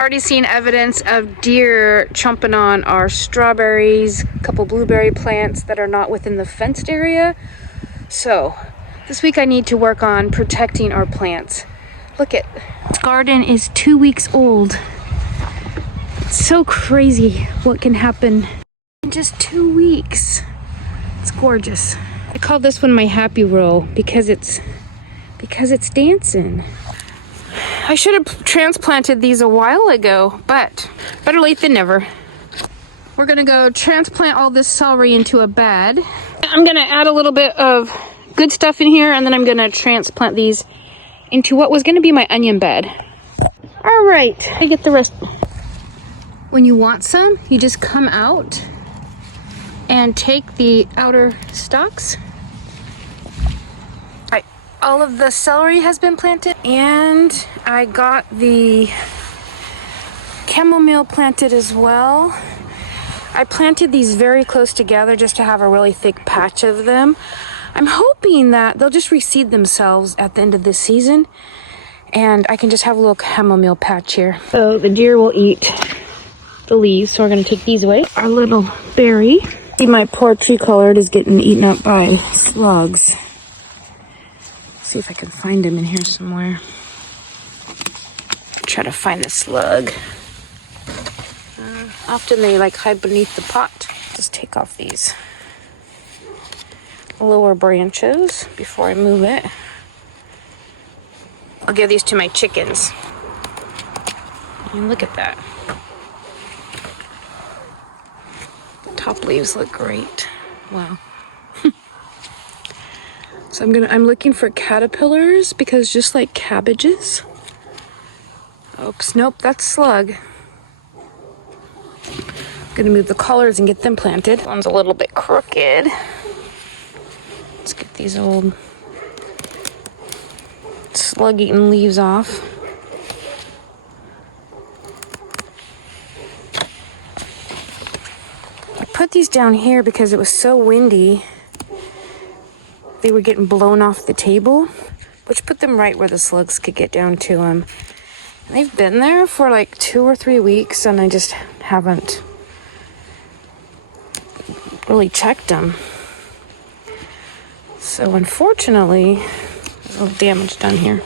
Already seen evidence of deer chomping on our strawberries, a couple blueberry plants that are not within the fenced area. So this week I need to work on protecting our plants. Look at this garden is 2 weeks old. It's so crazy what can happen in just 2 weeks. It's gorgeous. I call this one my happy roll because it's dancing. I should have transplanted these a while ago, but better late than never. We're gonna go transplant all this celery into a bed. I'm gonna add a little bit of good stuff in here, and then I'm gonna transplant these into what was gonna be my onion bed. All right, I get the rest. When you want some, you just come out and take the outer stalks. All of the celery has been planted, and I got the chamomile planted as well. I planted these very close together just to have a really thick patch of them. I'm hoping that they'll just reseed themselves at the end of this season, and I can just have a little chamomile patch here. So the deer will eat the leaves, so we're gonna take these away. Our little berry. See, my poor tree collard is getting eaten up by slugs. See if I can find him in here somewhere. Try to find the slug. Often they like hide beneath the pot. Just take off these lower branches before I move it. I'll give these to my chickens. And look at that. The top leaves look great. Wow. So I'm looking for caterpillars because just like cabbages. Oops, nope, that's slug. I'm gonna move the collards and get them planted. One's a little bit crooked. Let's get these old slug-eaten leaves off. I put these down here because it was so windy. They were getting blown off the table, which put them right where the slugs could get down to them. And they've been there for like 2 or 3 weeks, and I just haven't really checked them. So unfortunately, there's a little damage done here.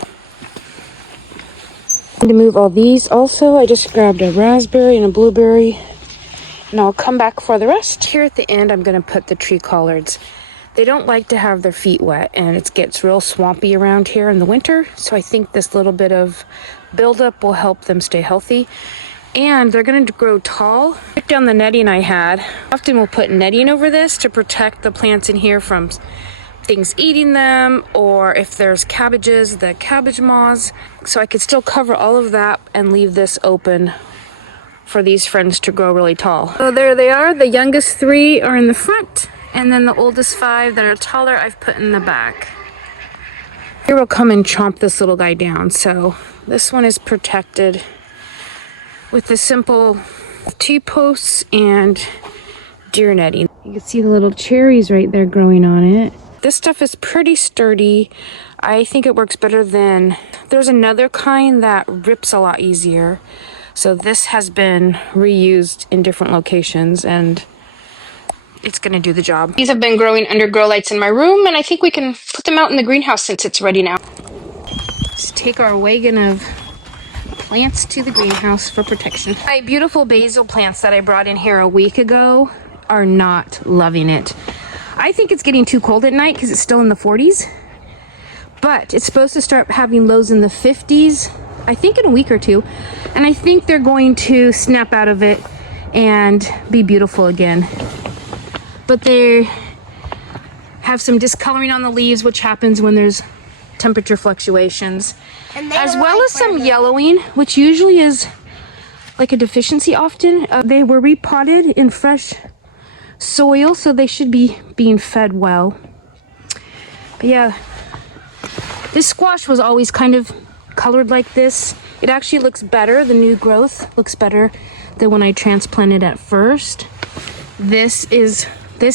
To move all these also, I just grabbed a raspberry and a blueberry, and I'll come back for the rest. Here at the end, I'm gonna put the tree collards. They don't like to have their feet wet, and it gets real swampy around here in the winter. So I think this little bit of buildup will help them stay healthy. And they're gonna grow tall. Took down the netting I had. Often we'll put netting over this to protect the plants in here from things eating them, or if there's cabbages, the cabbage moths. So I could still cover all of that and leave this open for these friends to grow really tall. So there they are. The youngest 3 are in the front. And then the oldest 5 that are taller, I've put in the back. Here will come and chomp this little guy down. So this one is protected with the simple T-posts and deer netting. You can see the little cherries right there growing on it. This stuff is pretty sturdy. I think it works better than, there's another kind that rips a lot easier. So this has been reused in different locations, and it's gonna do the job. These have been growing under grow lights in my room, and I think we can put them out in the greenhouse since it's ready now. Let's take our wagon of plants to the greenhouse for protection. My beautiful basil plants that I brought in here a week ago are not loving it. I think it's getting too cold at night because it's still in the 40s, but it's supposed to start having lows in the 50s, I think in a week or 2, and I think they're going to snap out of it and be beautiful again. But they have some discoloring on the leaves, which happens when there's temperature fluctuations, as well as some yellowing, which usually is like a deficiency often. They were repotted in fresh soil, so they should be being fed well. But yeah, this squash was always kind of colored like this. It actually looks better. The new growth looks better than when I transplanted at first. This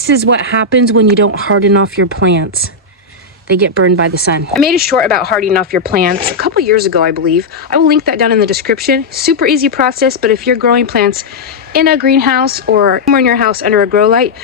is what happens when you don't harden off your plants. they get burned by the sun. I made a short about hardening off your plants a couple years ago, I believe. I will link that down in the description. Super easy process, but if you're growing plants in a greenhouse or somewhere in your house under a grow light,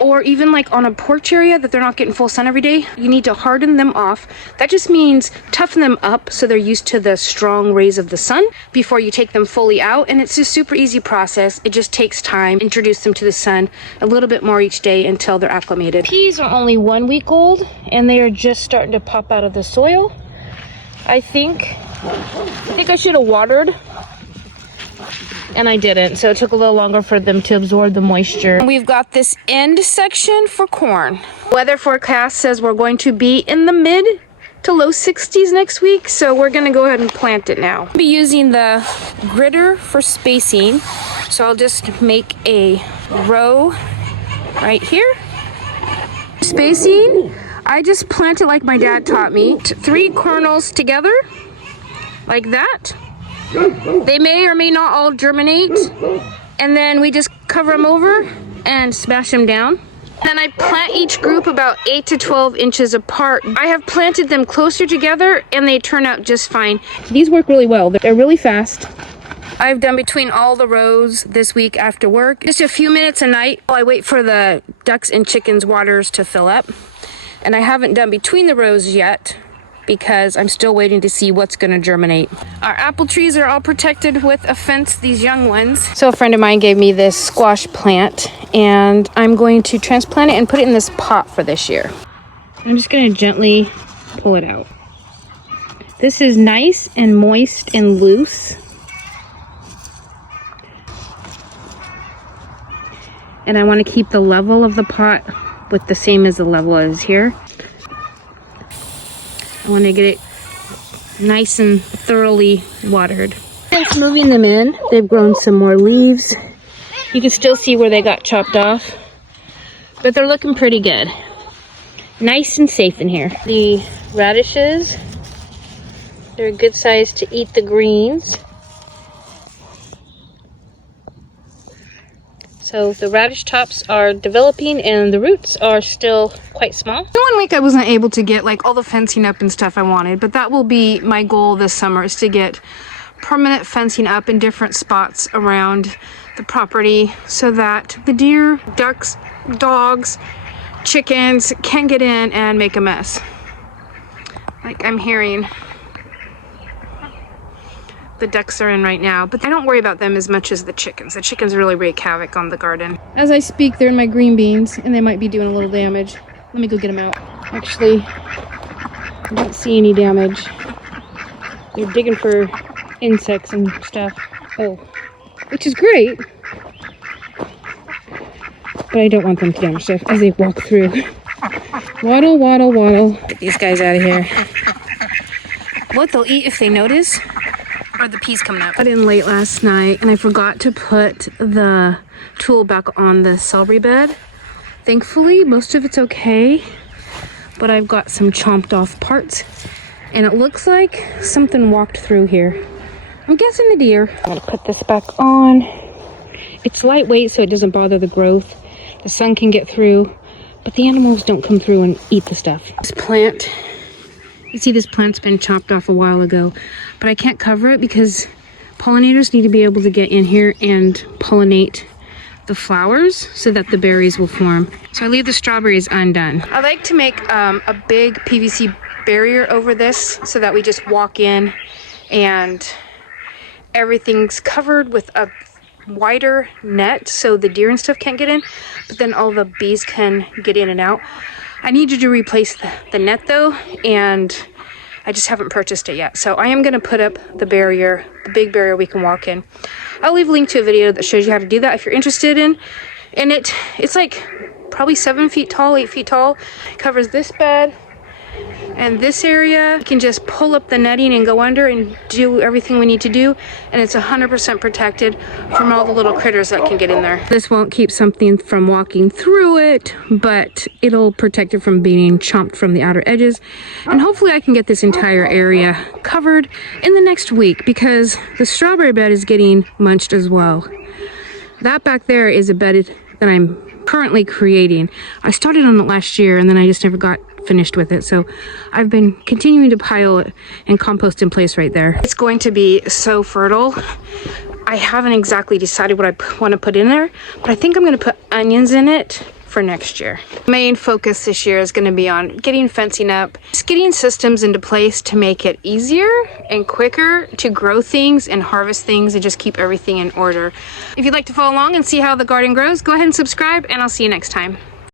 or even like on a porch area that they're not getting full sun every day, you need to harden them off. That just means toughen them up so they're used to the strong rays of the sun before you take them fully out. And it's a super easy process. It just takes time. Introduce them to the sun a little bit more each day until they're acclimated. Peas are only 1 week old and they are just starting to pop out of the soil. I think I should have watered, and I didn't, so it took a little longer for them to absorb the moisture. We've got this end section for corn. Weather forecast says we're going to be in the mid to low 60s next week, so we're gonna go ahead and plant it now. I'll be using the gritter for spacing, so I'll just make a row right here. Spacing, I just plant it like my dad taught me. 3 kernels together, like that. They may or may not all germinate, and then we just cover them over and smash them down. Then I plant each group about 8 to 12 inches apart. I have planted them closer together and they turn out just fine. These work really well. They're really fast. I've done between all the rows this week after work. Just a few minutes a night while I wait for the ducks and chickens' waters to fill up. And I haven't done between the rows yet, because I'm still waiting to see what's going to germinate. Our apple trees are all protected with a fence, these young ones. So a friend of mine gave me this squash plant, and I'm going to transplant it and put it in this pot for this year. I'm just going to gently pull it out. This is nice and moist and loose. And I want to keep the level of the pot with the same as the level as here. I want to get it nice and thoroughly watered. Since moving them in, they've grown some more leaves. You can still see where they got chopped off, but they're looking pretty good. Nice and safe in here. The radishes, they're a good size to eat the greens. So the radish tops are developing and the roots are still quite small. 1 week I wasn't able to get like all the fencing up and stuff I wanted, but that will be my goal this summer, is to get permanent fencing up in different spots around the property so that the deer, ducks, dogs, chickens can get in and make a mess. Like I'm hearing the ducks are in right now, but I don't worry about them as much as the chickens. The chickens really wreak havoc on the garden. As I speak, they're in my green beans and they might be doing a little damage. Let me go get them out. Actually, I don't see any damage. They're digging for insects and stuff. Oh, which is great, but I don't want them to damage stuff as they walk through. Waddle, waddle, waddle. Get these guys out of here. What they'll eat if they notice are the peas coming up. I got in late last night and I forgot to put the tool back on the celery bed. Thankfully, most of it's okay, but I've got some chomped off parts and it looks like something walked through here. I'm guessing a deer. I'm gonna put this back on. It's lightweight so it doesn't bother the growth. The sun can get through, but the animals don't come through and eat the stuff. This plant, you see this plant's been chopped off a while ago, but I can't cover it because pollinators need to be able to get in here and pollinate the flowers so that the berries will form. So I leave the strawberries undone. I like to make a big PVC barrier over this so that we just walk in and everything's covered with a wider net so the deer and stuff can't get in, but then all the bees can get in and out. I needed to replace the net though, and I just haven't purchased it yet. So I am gonna put up the barrier, the big barrier we can walk in. I'll leave a link to a video that shows you how to do that if you're interested in. And it's like probably 7 feet tall, 8 feet tall. It covers this bed and this area. You can just pull up the netting and go under and do everything we need to do. And it's 100% protected from all the little critters that can get in there. This won't keep something from walking through it, but it'll protect it from being chomped from the outer edges. And hopefully I can get this entire area covered in the next week because the strawberry bed is getting munched as well. That back there is a bed that I'm currently creating. I started on it last year and then I just never got finished with it. So I've been continuing to pile it and compost in place right there. It's going to be so fertile. I haven't exactly decided what I want to put in there, but I think I'm going to put onions in it for next year. Main focus this year is going to be on getting fencing up, just getting systems into place to make it easier and quicker to grow things and harvest things and just keep everything in order. If you'd like to follow along and see how the garden grows, go ahead and subscribe, and I'll see you next time.